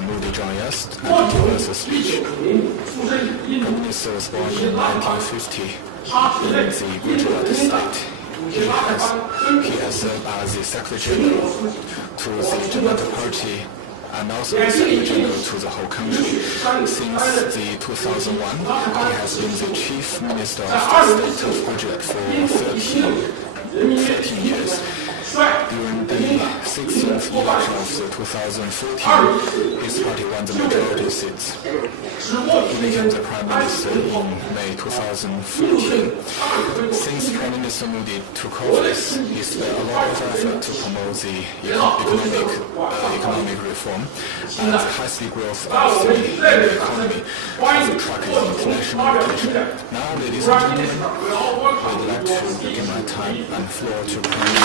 Minister Modi join us and give us a speech. The minister was born in 1950 in the Gujarat state. He has served as the Secretary General to the Janata Party and also the Secretary General to the whole country. Since the 2001, he has been the Chief Minister of the state of Gujarat for 13 years. During the 16th election of 2014, his party won the majority seats. He became the Prime Minister in May 2014. Since Prime Minister Modi took office, he spent a lot of effort to promote the economic reform and the high-speed growth of the economy to attract international attention. Now, ladies and gentlemen, I would like to begin my time and floor to Prime Minister.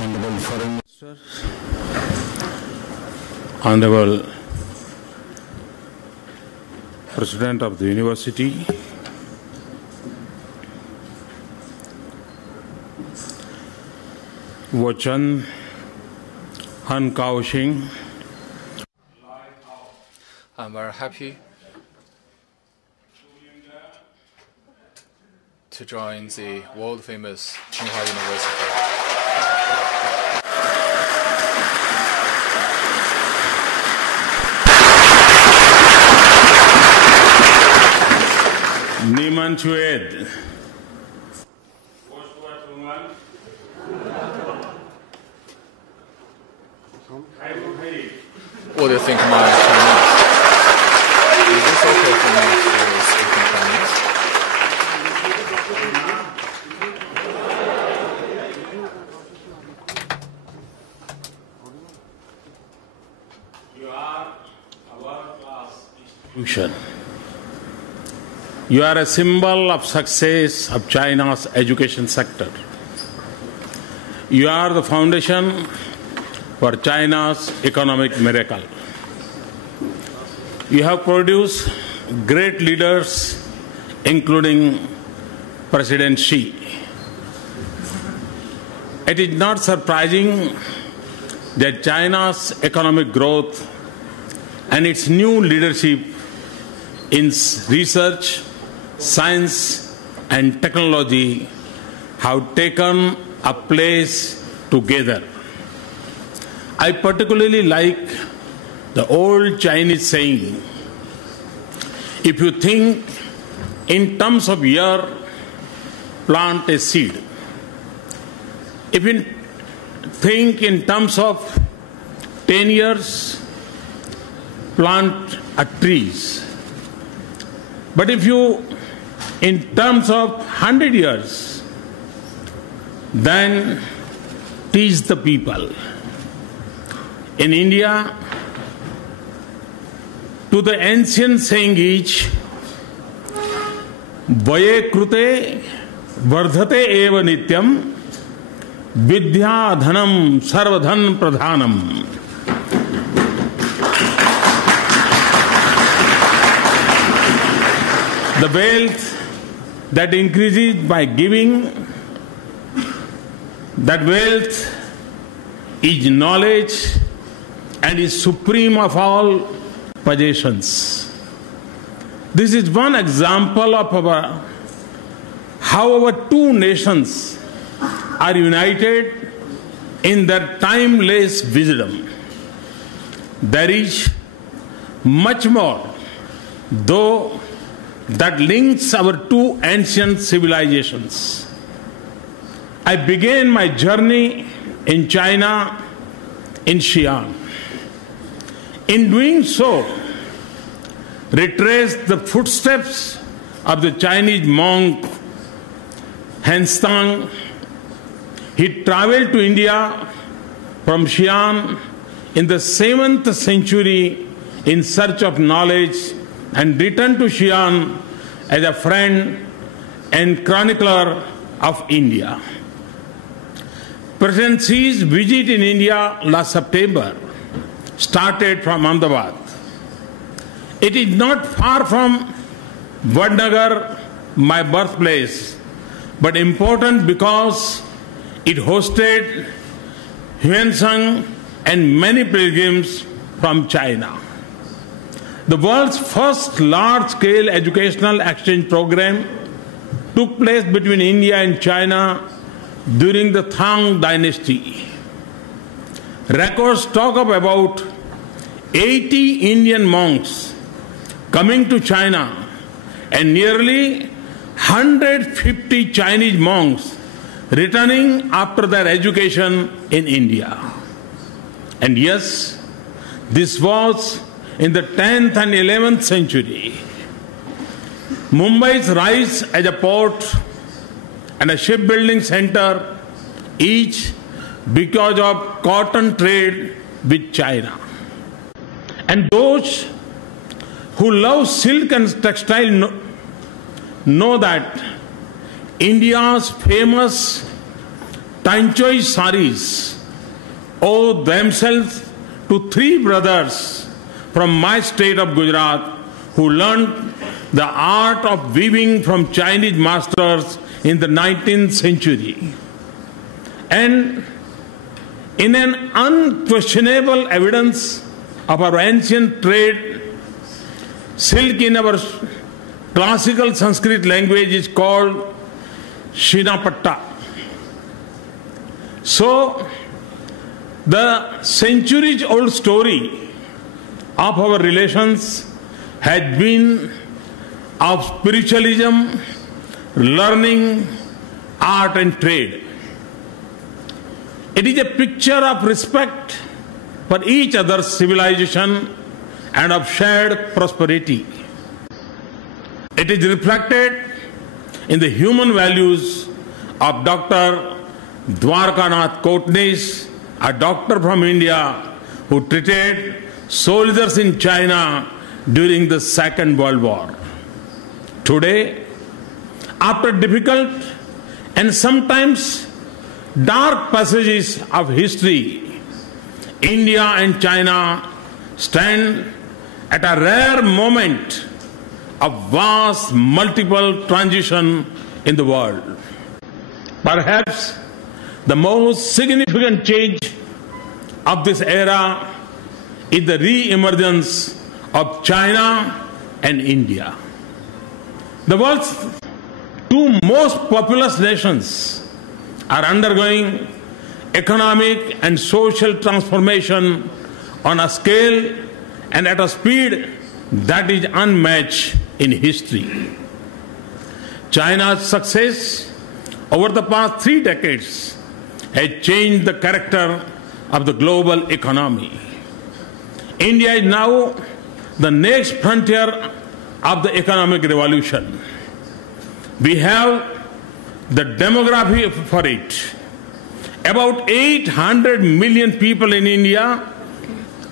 Honorable Foreign Minister, Honorable President of the University, Wachan Han Kaoxing. I'm very happy to join the world-famous Tsinghua University. Niman Chued. What do you think my Chinese? Is this okay for me to speak in Chinese? You are a world-class institution. You are a symbol of success of China's education sector. You are the foundation for China's economic miracle. You have produced great leaders, including President Xi. It is not surprising that China's economic growth and its new leadership in research, science and technology have taken a place together. I particularly like the old Chinese saying, if you think in terms of year, plant a seed. If you think in terms of 10 years, plant a trees. But if you in terms of 100 years, then teach the people. In India, to the ancient saying is, Vaye krute vardhate eva nityam vidya dhanam sarvadhan pradhanam. The wealth that increases by giving, that wealth is knowledge and is supreme of all possessions. This is one example of how our two nations are united in their timeless wisdom. There is much more, though, that links our two ancient civilizations. I began my journey in China in Xi'an. In doing so, retraced the footsteps of the Chinese monk Hanstang. He traveled to India from Xi'an in the 7th century in search of knowledge and returned to Xi'an as a friend and chronicler of India. President Xi's visit in India last September started from Ahmedabad. It is not far from Vadnagar, my birthplace, but important because it hosted Huansung and many pilgrims from China. The world's first large-scale educational exchange program took place between India and China during the Tang dynasty. Records talk of about 80 Indian monks coming to China and nearly 150 Chinese monks returning after their education in India. And yes, this was in the 10th and 11th century. Mumbai's rise as a port and a shipbuilding center, each because of cotton trade with China. And those who love silk and textile know that India's famous Tanchoi saris owe themselves to three brothers from my state of Gujarat who learned the art of weaving from Chinese masters in the 19th century. And in an unquestionable evidence of our ancient trade, silk in our classical Sanskrit language is called Shinapatta. So, the centuries-old story of our relations has been of spiritualism, learning, art and trade. It is a picture of respect for each other's civilization and of shared prosperity. It is reflected in the human values of Dr. Dwarkanath Kotnis, a doctor from India who treated soldiers in China during the Second World War. Today, after difficult and sometimes dark passages of history, India and China stand at a rare moment of vast multiple transition in the world. Perhaps the most significant change of this era is the re-emergence of China and India. The world's two most populous nations are undergoing economic and social transformation on a scale and at a speed that is unmatched in history. China's success over the past 3 decades has changed the character of the global economy. India is now the next frontier of the economic revolution. We have the demography for it. About 800 million people in India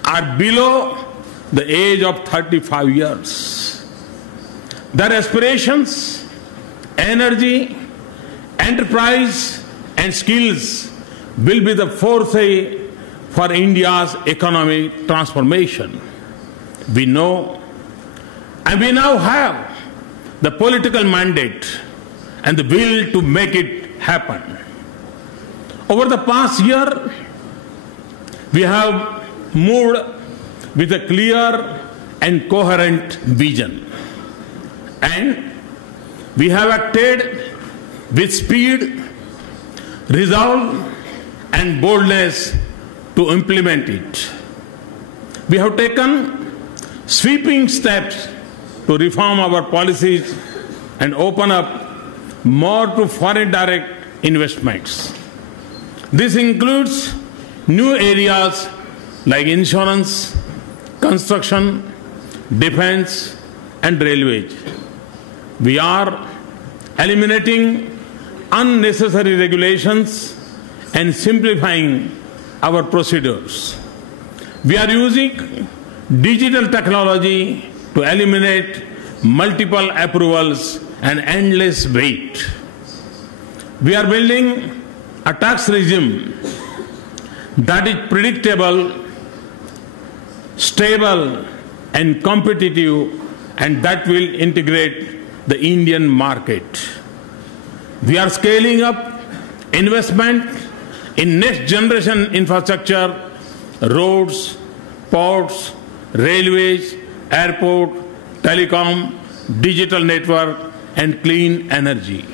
are below the age of 35 years. Their aspirations, energy, enterprise and skills will be the forte for India's economic transformation. We know and we now have the political mandate and the will to make it happen. Over the past year, we have moved with a clear and coherent vision. And we have acted with speed, resolve and boldness to implement it. We have taken sweeping steps to reform our policies and open up more to foreign direct investments. This includes new areas like insurance, construction, defense and railways. We are eliminating unnecessary regulations and simplifying our procedures. We are using digital technology to eliminate multiple approvals and endless wait. We are building a tax regime that is predictable, stable, and competitive, and that will integrate the Indian market. We are scaling up investment in next generation infrastructure, roads, ports, railways, airport, telecom, digital network, and clean energy.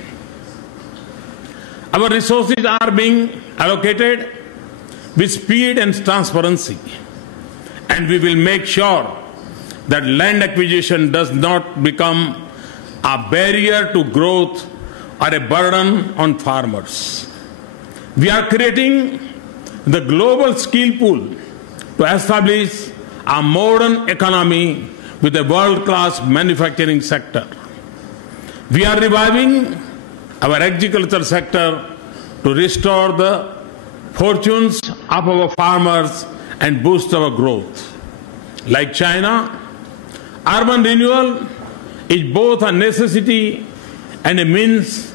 Our resources are being allocated with speed and transparency, and we will make sure that land acquisition does not become a barrier to growth or a burden on farmers. We are creating the global skill pool to establish a modern economy with a world-class manufacturing sector. We are reviving our agricultural sector to restore the fortunes of our farmers and boost our growth. Like China, urban renewal is both a necessity and a means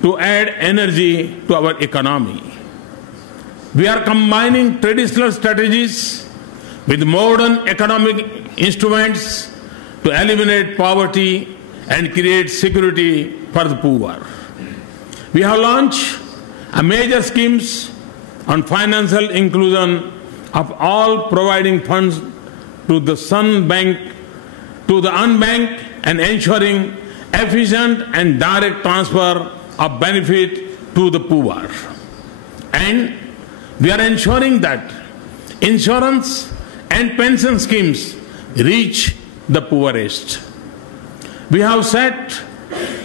to add energy to our economy. We are combining traditional strategies with modern economic instruments to eliminate poverty and create security for the poor. We have launched a major schemes on financial inclusion of all, providing funds to the unbanked and ensuring efficient and direct transfer of benefit to the poor. And we are ensuring that insurance and pension schemes reach the poorest. We have set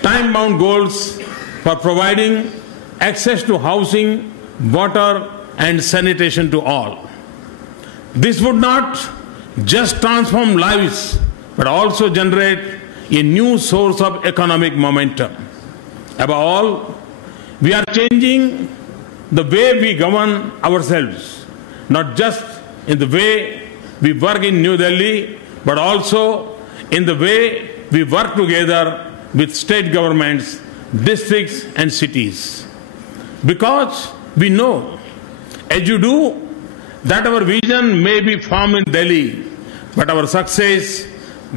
time-bound goals for providing access to housing, water, and sanitation to all. This would not just transform lives, but also generate a new source of economic momentum. Above all, we are changing the way we govern ourselves, not just in the way we work in New Delhi, but also in the way we work together with state governments, districts, and cities. Because we know, as you do, that our vision may be formed in Delhi, but our success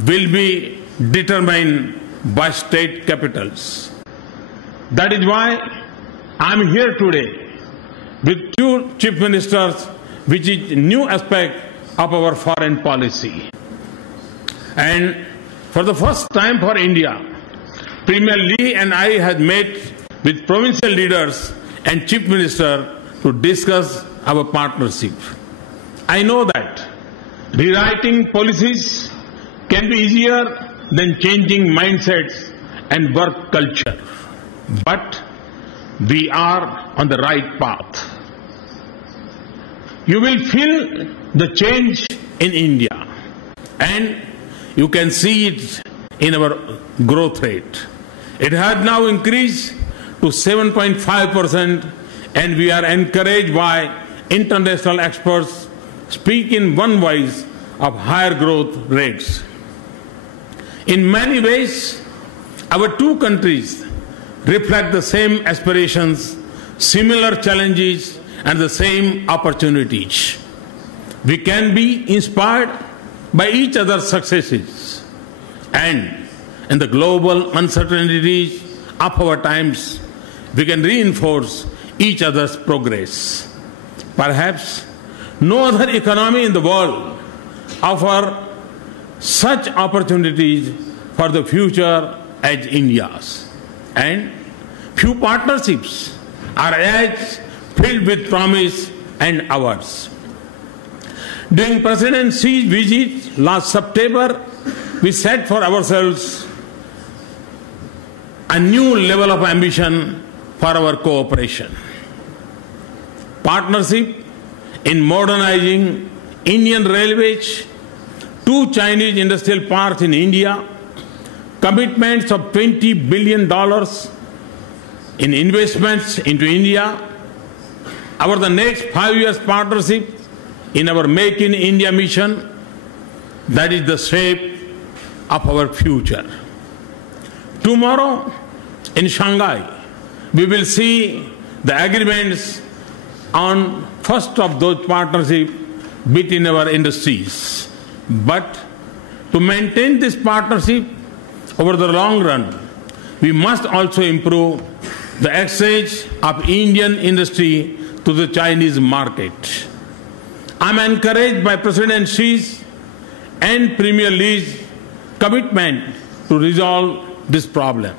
will be determined by state capitals. That is why I am here today with two chief ministers, which is a new aspect of our foreign policy. And for the first time for India, Premier Lee and I had met with provincial leaders and chief minister to discuss our partnership. I know that rewriting policies can be easier than changing mindsets and work culture. But we are on the right path. You will feel the change in India, and you can see it in our growth rate. It has now increased to 7.5%, and we are encouraged by international experts speak in one voice of higher growth rates. In many ways, our two countries reflect the same aspirations, similar challenges, and the same opportunities. We can be inspired by each other's successes, and in the global uncertainties of our times, we can reinforce each other's progress. Perhaps no other economy in the world offers such opportunities for the future as India's. And few partnerships are as filled with promise and ours. During President Xi's visit last September, we set for ourselves a new level of ambition for our cooperation. Partnership in modernizing Indian railways, 2 Chinese industrial parks in India, commitments of $20 billion in investments into India, the next 5 years partnership in our Make in India mission, that is the shape of our future. Tomorrow in Shanghai, we will see the agreements on first of those partnerships between our industries. But to maintain this partnership over the long run, we must also improve the access of Indian industry to the Chinese market. I am encouraged by President Xi's and Premier Li's commitment to resolve this problem.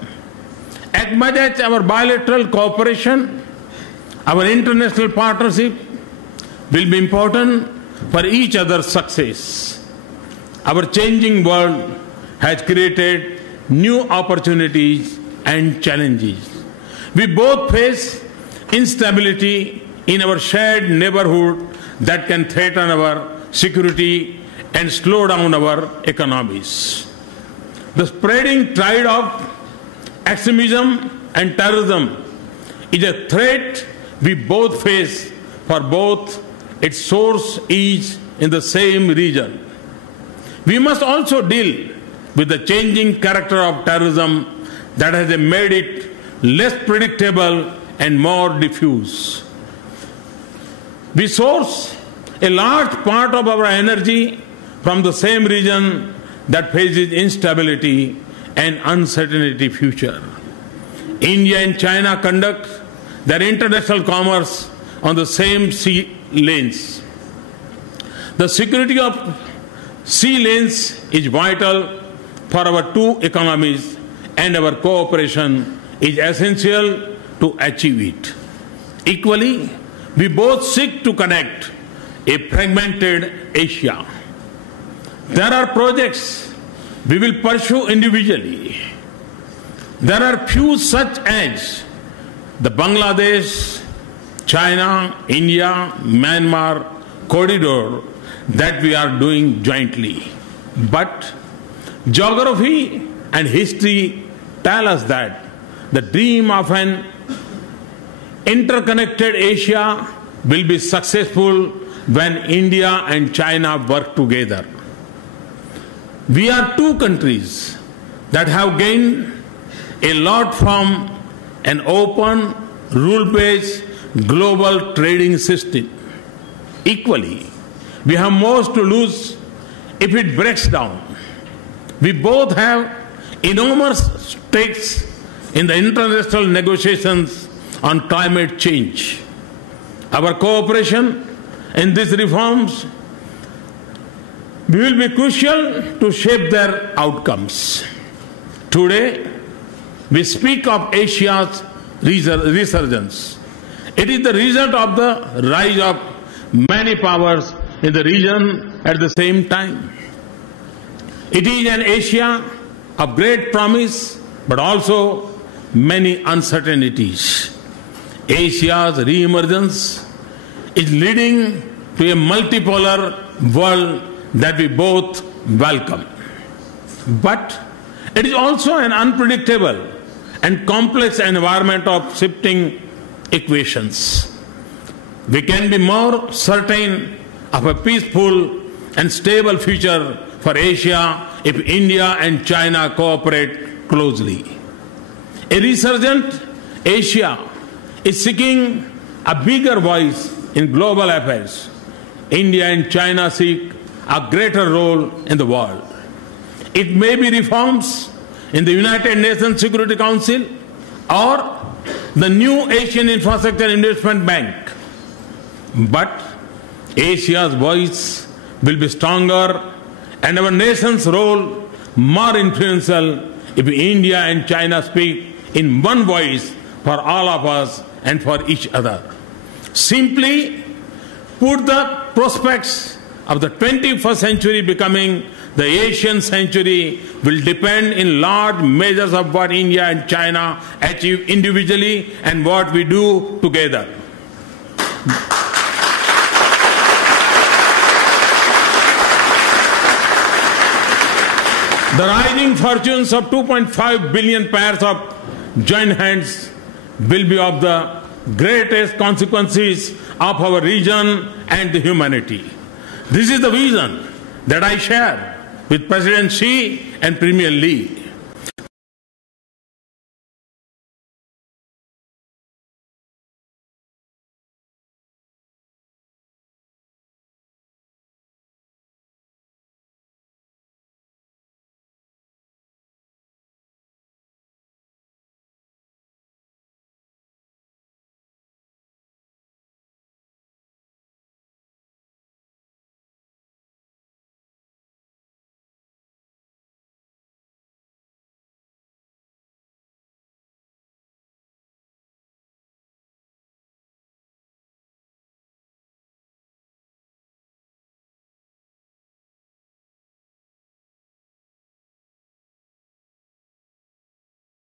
As much as our bilateral cooperation, our international partnership will be important for each other's success. Our changing world has created new opportunities and challenges. We both face instability in our shared neighborhood that can threaten our security and slow down our economies. The spreading tide of extremism and terrorism is a threat we both face, for both its source is in the same region. We must also deal with the changing character of terrorism that has made it less predictable and more diffuse. We source a large part of our energy from the same region that faces instability and uncertainty future. India and China conduct their international commerce on the same sea lanes. The security of sea lanes is vital for our two economies, and our cooperation is essential to achieve it. Equally, we both seek to connect a fragmented Asia. There are projects we will pursue individually. There are few such as the Bangladesh, China, India, Myanmar corridor that we are doing jointly. But geography and history tell us that the dream of an interconnected Asia will be successful when India and China work together. We are two countries that have gained a lot from an open, rule-based global trading system. Equally, we have most to lose if it breaks down. We both have enormous stakes in the international negotiations on climate change. Our cooperation in these reforms will be crucial to shape their outcomes. Today, we speak of Asia's resurgence. It is the result of the rise of many powers in the region at the same time. It is an Asia of great promise, but also many uncertainties. Asia's reemergence is leading to a multipolar world that we both welcome. But it is also an unpredictable and complex environment of shifting equations. We can be more certain of a peaceful and stable future for Asia if India and China cooperate closely. A resurgent Asia is seeking a bigger voice in global affairs. India and China seek a greater role in the world. It may be reforms in the United Nations Security Council or the new Asian Infrastructure Investment Bank. But Asia's voice will be stronger and our nation's role more influential if India and China speak in one voice for all of us and for each other. Simply put, the prospects of the 21st century becoming the Asian century will depend in large measures of what India and China achieve individually and what we do together. The rising fortunes of 2.5 billion pairs of joint hands will be of the greatest consequences of our region and the humanity. This is the vision that I share with President Xi and Premier Li.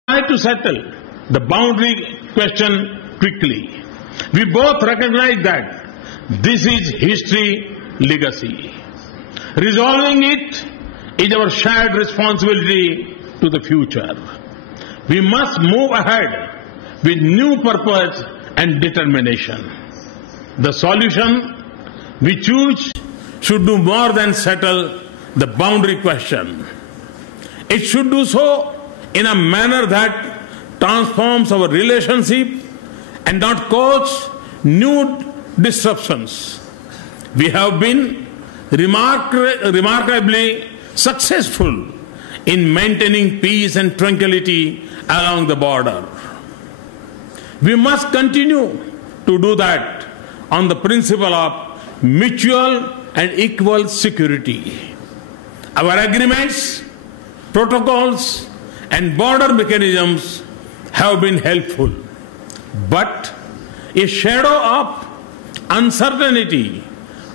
Try to settle the boundary question quickly. We both recognize that this is history legacy. Resolving it is our shared responsibility to the future. We must move ahead with new purpose and determination. The solution we choose should do more than settle the boundary question. It should do so in a manner that transforms our relationship and not cause new disruptions. We have been remarkably successful in maintaining peace and tranquility along the border. We must continue to do that on the principle of mutual and equal security. Our agreements, protocols, and border mechanisms have been helpful, but a shadow of uncertainty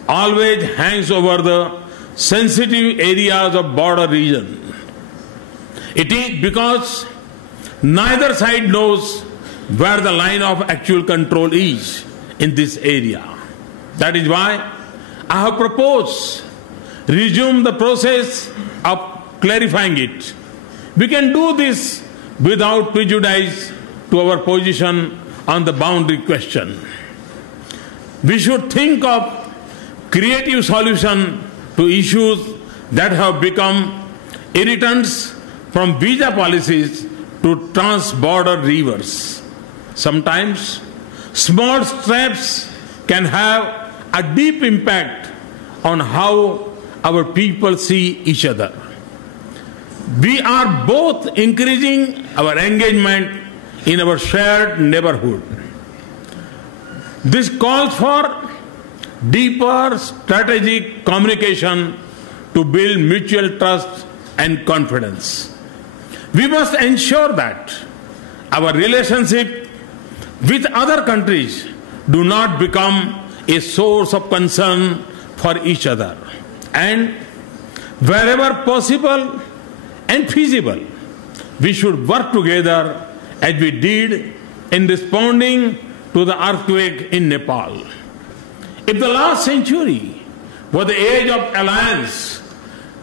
always hangs over the sensitive areas of border region. It is because neither side knows where the line of actual control is in this area. That is why I have proposed resume the process of clarifying it. We can do this without prejudice to our position on the boundary question. We should think of creative solution to issues that have become irritants, from visa policies to trans-border rivers. Sometimes small steps can have a deep impact on how our people see each other. We are both increasing our engagement in our shared neighborhood. This calls for deeper strategic communication to build mutual trust and confidence. We must ensure that our relationship with other countries do not become a source of concern for each other. And wherever possible and feasible, we should work together as we did in responding to the earthquake in Nepal. If the last century was the age of alliance,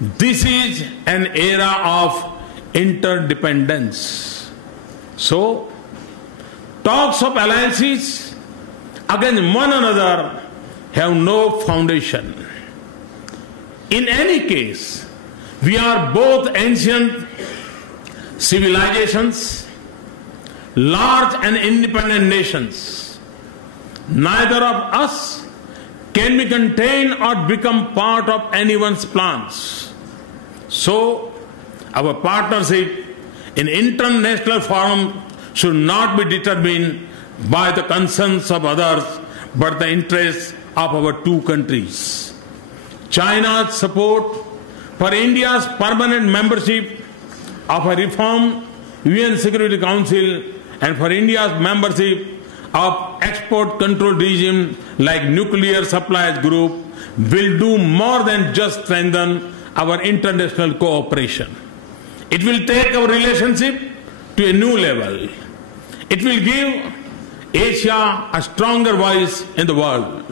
this is an era of interdependence. So, talks of alliances against one another have no foundation. In any case, we are both ancient civilizations, large and independent nations. Neither of us can be contained or become part of anyone's plans. So, our partnership in international forum should not be determined by the concerns of others, but the interests of our two countries. China's support for India's permanent membership of a reformed UN Security Council and for India's membership of export control regime like Nuclear Suppliers Group will do more than just strengthen our international cooperation. It will take our relationship to a new level. It will give Asia a stronger voice in the world.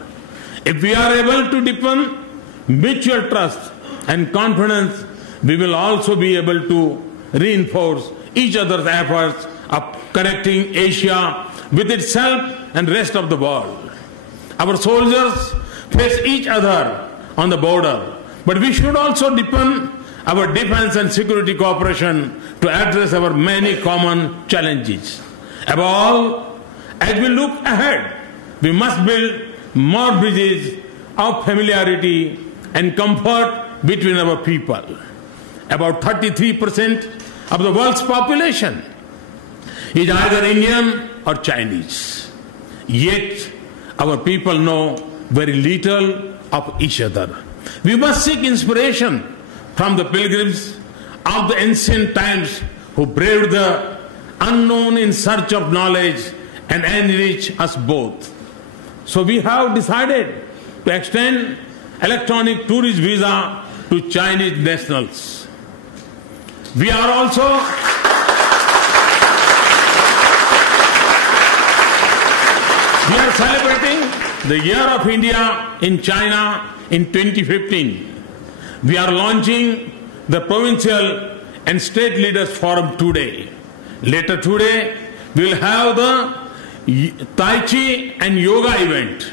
If we are able to deepen mutual trust and confidence, we will also be able to reinforce each other's efforts of connecting Asia with itself and rest of the world. Our soldiers face each other on the border, but we should also deepen our defense and security cooperation to address our many common challenges. Above all, as we look ahead, we must build more bridges of familiarity and comfort between our people. About 33% of the world's population is either Indian or Chinese. Yet, our people know very little of each other. We must seek inspiration from the pilgrims of the ancient times who braved the unknown in search of knowledge and enrich us both. So we have decided to extend electronic tourist visa to Chinese nationals. We are also are celebrating the Year of India in China in 2015. We are launching the Provincial and State Leaders Forum today. Later today, we will have the Tai Chi and Yoga event.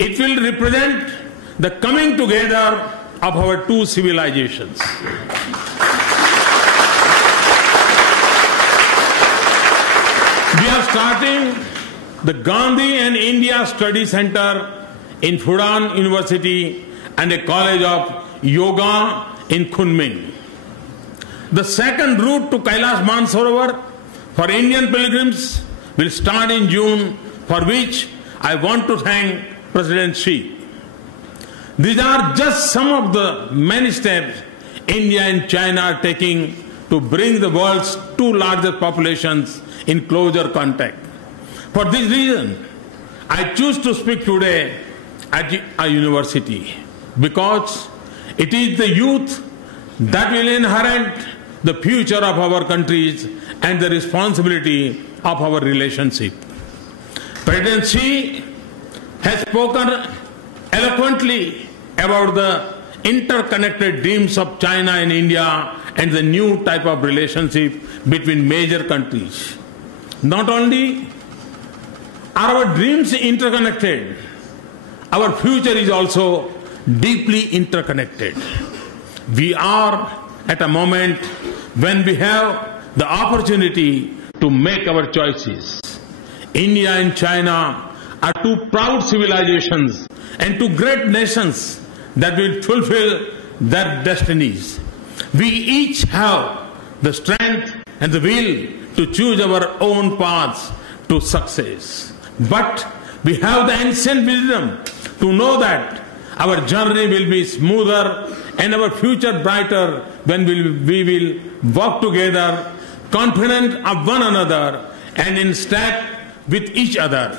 It will represent the coming together of our two civilizations. We are starting the Gandhi and India Study Center in Fudan University and a college of yoga in Kunming. The second route to Kailash Mansarovar for Indian pilgrims will start in June, for which I want to thank President Xi. These are just some of the many steps India and China are taking to bring the world's two largest populations in closer contact. For this reason, I choose to speak today at a university, because it is the youth that will inherit the future of our countries and the responsibility of our relationship. President Xi has spoken eloquently about the interconnected dreams of China and India and the new type of relationship between major countries. Not only are our dreams interconnected, our future is also deeply interconnected. We are at a moment when we have the opportunity to make our choices. India and China are two proud civilizations and two great nations that will fulfill their destinies. We each have the strength and the will to choose our own paths to success. But we have the ancient wisdom to know that our journey will be smoother and our future brighter when we will work together, confident of one another and in step with each other.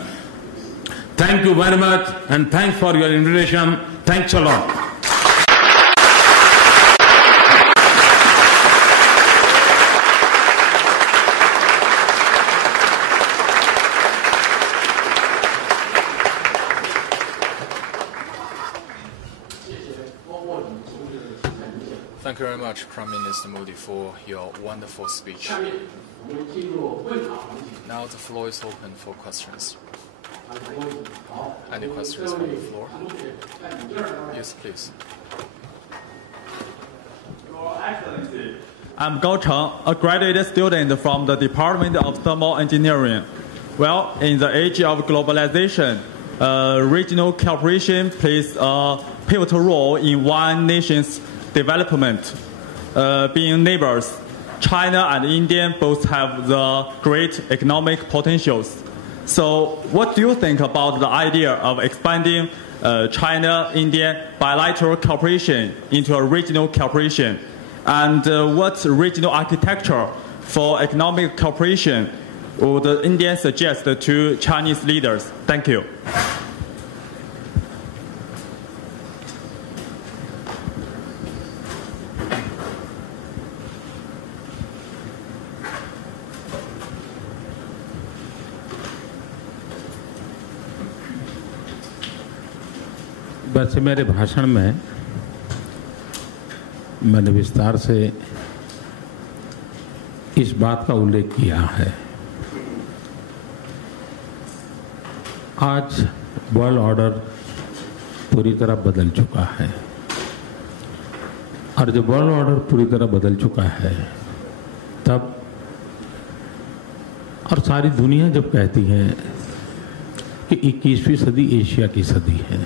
Thank you very much, and thanks for your invitation. Thanks a lot. Thank you very much, Prime Minister Modi, for your wonderful speech. Now the floor is open for questions. Any questions from the floor? Yes, please. I'm Gao Cheng, a graduate student from the Department of Thermal Engineering. Well, in the age of globalization, regional cooperation plays a pivotal role in one nation's development. Being neighbors, China and India both have the great economic potentials. So what do you think about the idea of expanding China-India bilateral cooperation into a regional cooperation? And what regional architecture for economic cooperation would India suggest to Chinese leaders? Thank you. वैसे मेरे भाषण में मैंने विस्तार से इस बात का उल्लेख किया है। आज वर्ल्ड ऑर्डर पूरी तरह बदल चुका है, और जब वर्ल्ड ऑर्डर पूरी तरह बदल चुका है तब, और सारी दुनिया जब कहती है कि 21वीं सदी एशिया की सदी है,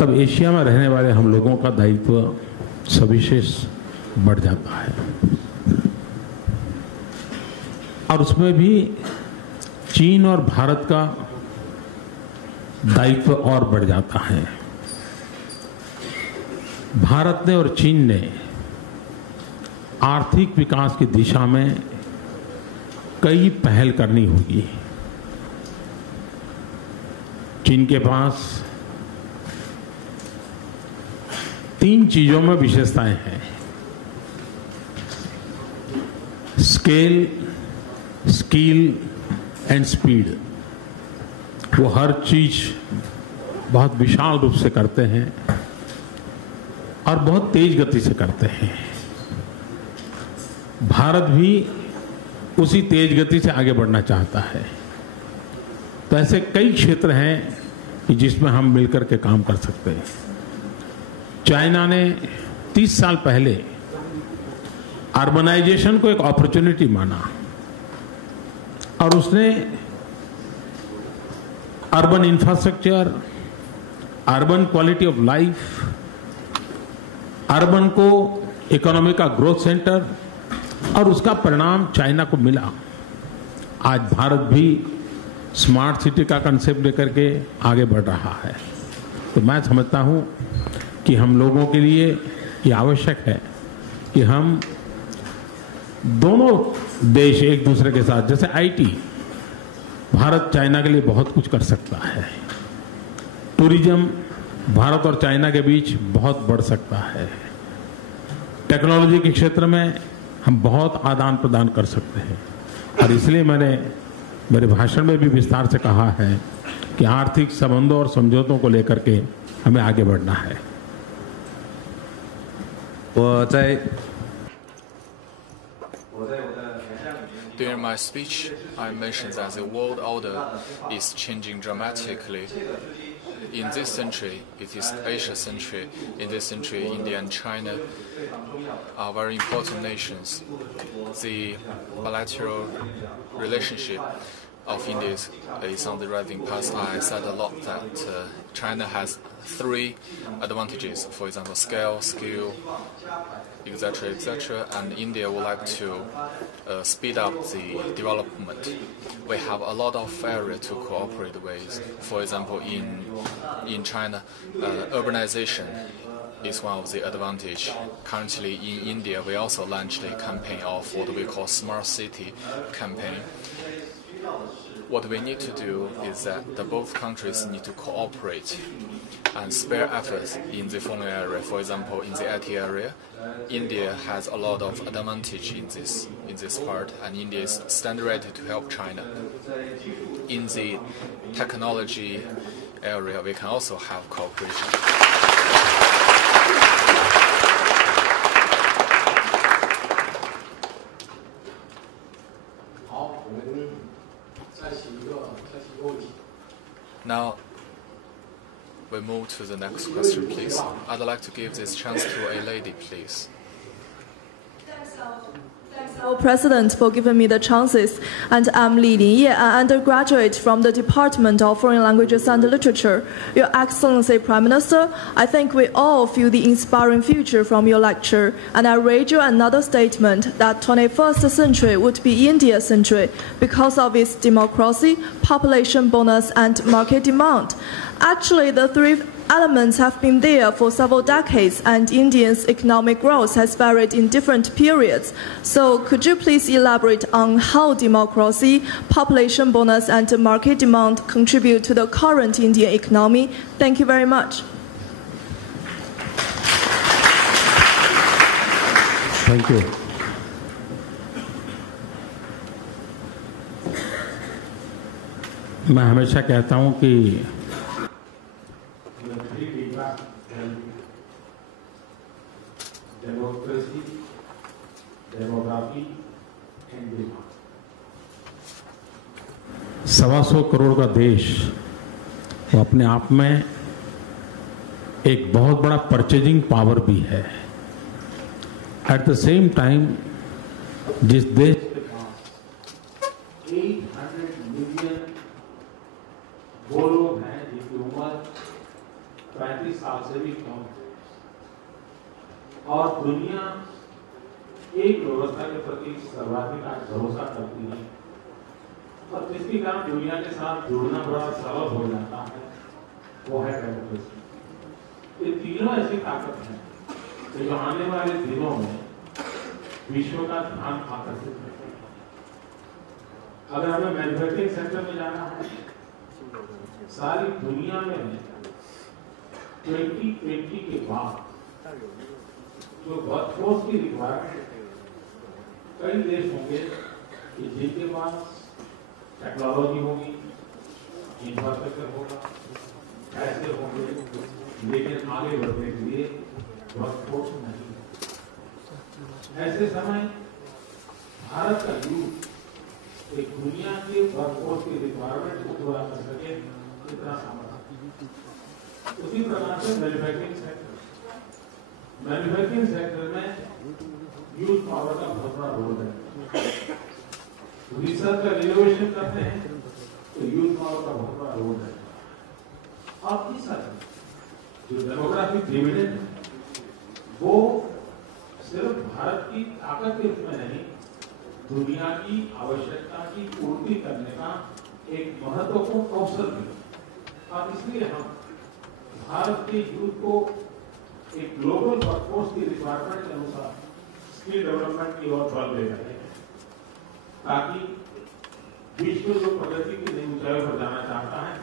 तब एशिया में रहने वाले हम लोगों का दायित्व सविशेष बढ़ जाता है, और उसमें भी चीन और भारत का दायित्व और बढ़ जाता है। भारत ने और चीन ने आर्थिक विकास की दिशा में कई पहल करनी होगी। चीन के पास 3 चीजों में विशेषताएं हैं: स्केल, स्किल एंड स्पीड। वो हर चीज बहुत विशाल रूप से करते हैं और बहुत तेज गति से करते हैं। भारत भी उसी तेज गति से आगे बढ़ना चाहता है। तो ऐसे कई क्षेत्र हैं कि जिसमें हम मिलकर के काम कर सकते हैं। चाइना ने 30 साल पहले अर्बनाइजेशन को एक अपॉर्चुनिटी माना और उसने urban infrastructure, urban quality of life, urban को इकोनॉमी का ग्रोथ सेंटर, और उसका परिणाम चाइना को मिला। आज भारत भी स्मार्ट सिटी का कंसेप्ट लेकर के आगे बढ़ रहा है। तो मैं समझता हूं कि हम लोगों के लिए ये आवश्यक है कि हम दोनों देश एक दूसरे के साथ, जैसे आईटी, भारत चाइना के लिए बहुत कुछ कर सकता है। टूरिज्म भारत और चाइना के बीच बहुत बढ़ सकता है। टेक्नोलॉजी के क्षेत्र में हम बहुत आदान प्रदान कर सकते हैं। और इसलिए मैंने मेरे भाषण में भी विस्तार से कहा है कि आर्थिक संबंधों और समझौतों को लेकर के हमें आगे बढ़ना है। During my speech, I mentioned that the world order is changing dramatically. In this century, it is Asia century. In this century, India and China are very important nations. The bilateral relationship of India is on the rising path. I said a lot that China has 3 advantages, for example, scale, skill, etc., etc., and India would like to speed up the development. We have a lot of area to cooperate with. For example, in China, urbanization is one of the advantage. Currently in India, we also launched a campaign of what we call Smart City campaign. What we need to do is that both countries need to cooperate and spare efforts in the following area. For example, in the IT area, India has a lot of advantage in this part, and India is stand ready to help China. In the technology area, we can also have cooperation. Now, we move to the next question, please. I'd like to give this chance to a lady, please. Thanks, our President, for giving me the chances. And I'm Li Linye, an undergraduate from the Department of Foreign Languages and Literature. Your Excellency, Prime Minister, I think we all feel the inspiring future from your lecture. And I read you another statement that 21st century would be India's century because of its democracy, population bonus, and market demand. Actually, the 3 elements have been there for several decades, and India's economic growth has varied in different periods. So could you please elaborate on how democracy, population bonus, and market demand contribute to the current Indian economy? Thank you very much. Thank you. मैं हमेशा कहता हूं कि democracy, demography and demand. 125 crore का देश वो अपने आप में एक बहुत बड़ा परचेजिंग पावर भी है। एट द सेम टाइम जिस देश के पास 800 मिलियन वो लोग हैं जिनकी उम्र 35 साल से भी कम है, और दुनिया एक व्यवस्था के प्रति सर्वाधिक भरोसा करती है, और जिसके कारण दुनिया के साथ जुड़ना बड़ा सरल हो जाता है, वो है डेमोक्रेसी। ये तीनों ऐसी ताकत है कि जो आने वाले दिनों में विश्व का ध्यान आकर्षित करते हैं। अगर हमें मैन्युफैक्चरिंग सेक्टर में जाना है, सारी दुनिया में 2020 के बाद जो वर्कफोर्स की रिक्वायरमेंट, कई देश होंगे कि जिनके पास टेक्नोलॉजी होगी, इंफ्रास्ट्रक्चर होगा, पैसे होंगे, लेकिन आगे बढ़ने के लिए वर्कफोर्स नहीं है। ऐसे समय भारत का यूथ एक दुनिया के वर्कफोर्स के रिक्वायरमेंट को पूरा कर सके, इतना सामर्थ्य। उसी प्रकार से मैन्युफैक्चरिंग सेक्टर में यूथ पावर का बहुत बड़ा रोल है। रिसर्च और इनोवेशन करते हैं तो यूथ पावर का बहुत बड़ा रोल है। और तीसरा जो डेमोग्राफिक डिविडेंड है वो सिर्फ भारत की ताकत के रूप में नहीं, दुनिया की आवश्यकता की पूर्ति करने का एक महत्वपूर्ण अवसर भी है। और इसलिए हम भारत के यूथ को एक ग्लोबल वर्कफोर्स की रिक्वायरमेंट के अनुसार स्किल डेवलपमेंट की ओर बल दे रहे हैं, ताकि विश्व जो प्रगति की नई ऊंचाई पर जाना चाहता है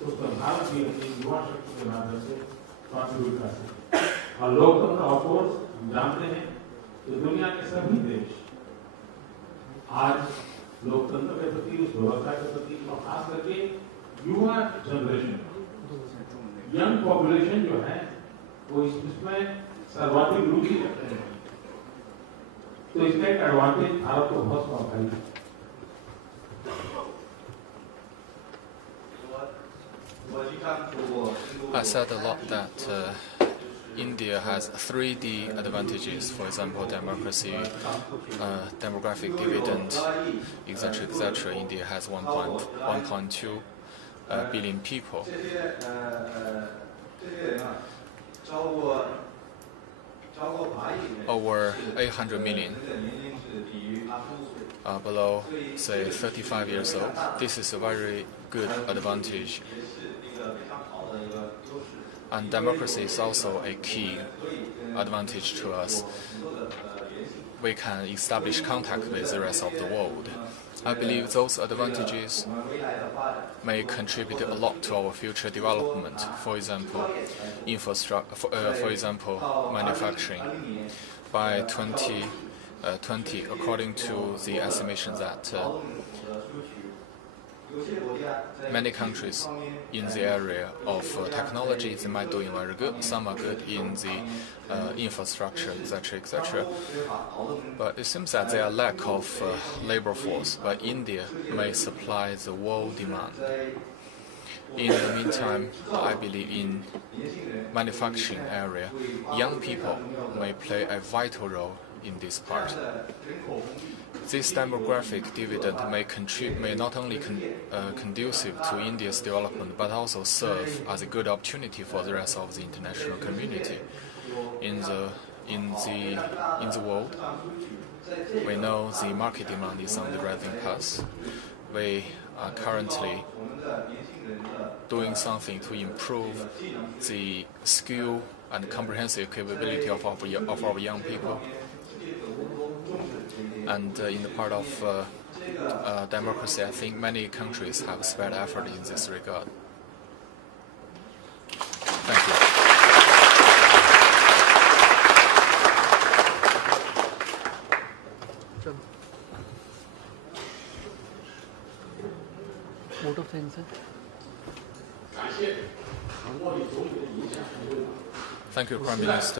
तो उसका भारत भी अपनी युवा शक्ति के माध्यम से कॉन्ट्रीब्यूट कर सके। और लोकतंत्र ऑफकोर्स हम जानते हैं कि दुनिया के सभी देश आज लोकतंत्र के प्रति, उस व्यवस्था के प्रति और खास करके युवा जनरेशन, यंग पॉपुलेशन जो है वो इसमें सर्वाधिक रुचि रखते हैं। तो इसका एक एडवांटेज भारत को बहुत स्वाभाविक है। I said a lot that India has 3D advantages, for example, democracy, demographic dividend, etc., etc. India has 1.2 billion people. Over 800 million below, say, 35 years old. This is a very good advantage. And democracy is also a key advantage to us. We can establish contact with the rest of the world. I believe those advantages may contribute a lot to our future development. For example, for example, manufacturing. By 2020, according to the estimation that many countries in the area of technology, they might doing very good. Some are good in the infrastructure, etc., etc. But it seems that there are lack of labor force. But India may supply the world demand. In the meantime, I believe in manufacturing area, young people may play a vital role in this part. This demographic dividend may not only conducive to India's development, but also serve as a good opportunity for the rest of the international community. In the world, we know the market demand is on the rising path. We are currently doing something to improve the skill and comprehensive capability of our young people. And in the part of democracy, I think many countries have spared effort in this regard. Thank you. Vote of thanks, sir. Thank you, Prime Minister.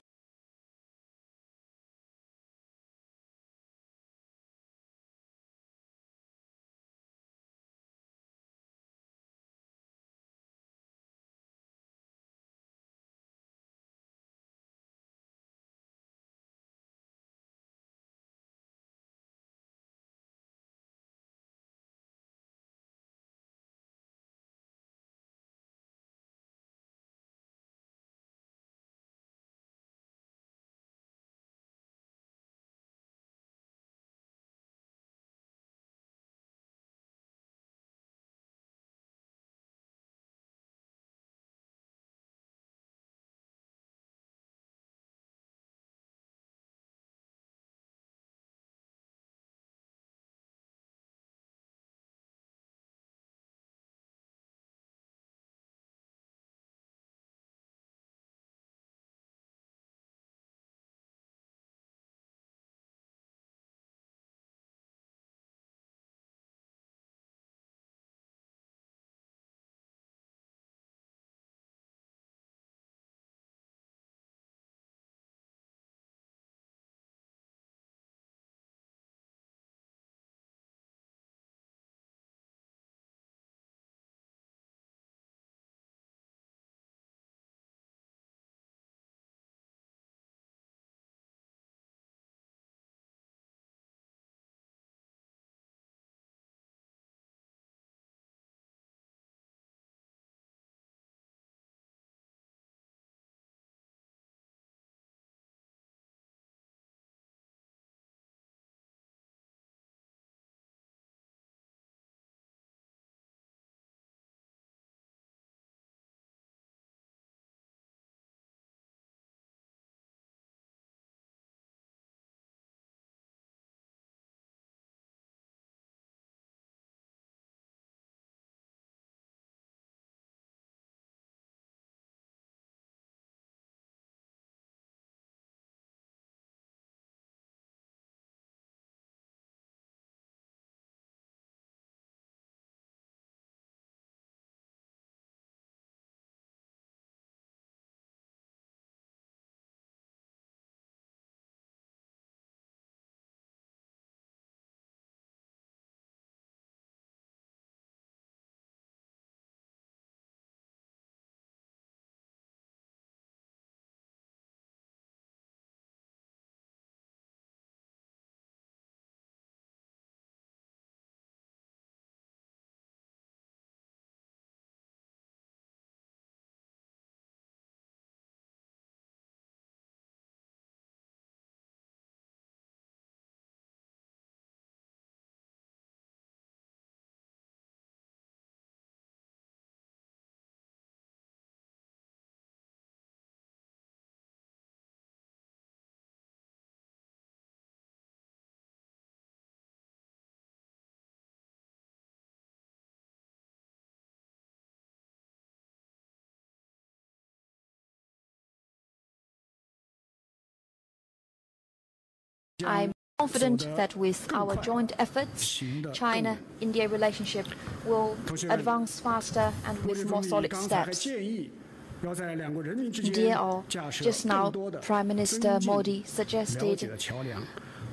I'm confident that with our joint efforts, China-India relationship will advance faster and with more solid steps. Dear all, just now, Prime Minister Modi suggested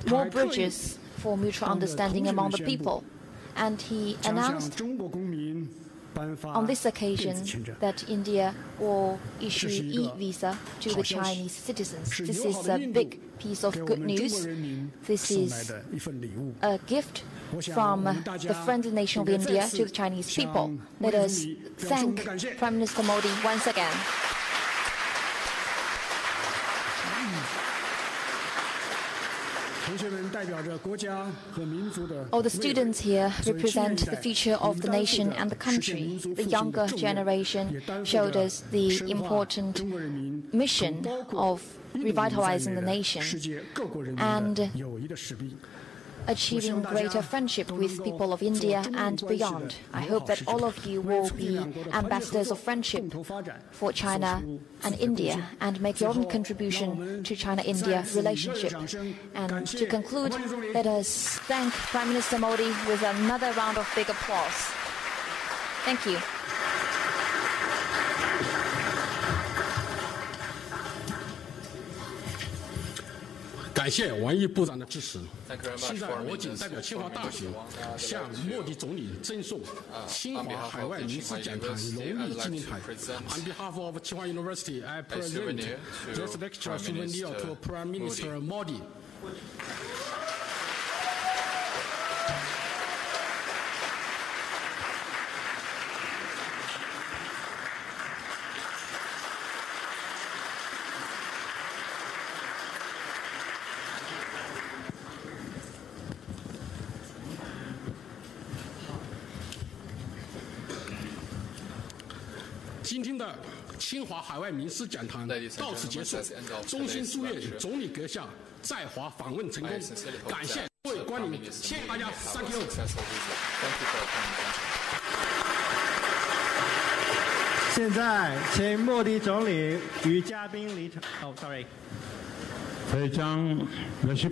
more bridges for mutual understanding among the people, and he announced on this occasion that India will issue e-visa to the Chinese citizens. This is a big piece of good news. This is a gift from the friendly nation of India to the Chinese people. Let us thank Prime Minister Modi once again. All the students here represent the future of the nation and the country. The younger generation showed us the important mission of revitalizing the nation and achieving greater friendship with people of India and beyond. I hope that all of you will be ambassadors of friendship for China and India and make your own contribution to China-India relationship. And to conclude, let us thank Prime Minister Modi with another round of big applause. Thank you.感谢王毅部长的支持。现在我谨代表清华大学向莫迪总理赠送清华海外名师讲坛荣誉纪念牌。On behalf of Tsinghua University, I present this lecture souvenir to Prime Minister Modi. 今天的清华海外名师讲坛到此结束，衷心祝愿总理阁下在华访问成功，感谢各位光临，谢谢大家 ，Thank you。现在请莫迪总理与嘉宾离场。哦 ，sorry。非常热情。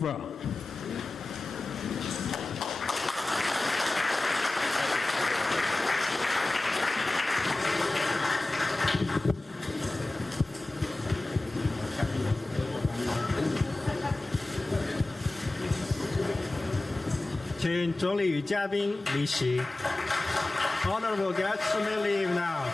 请总理与嘉宾离席。Honorable guests may leave now.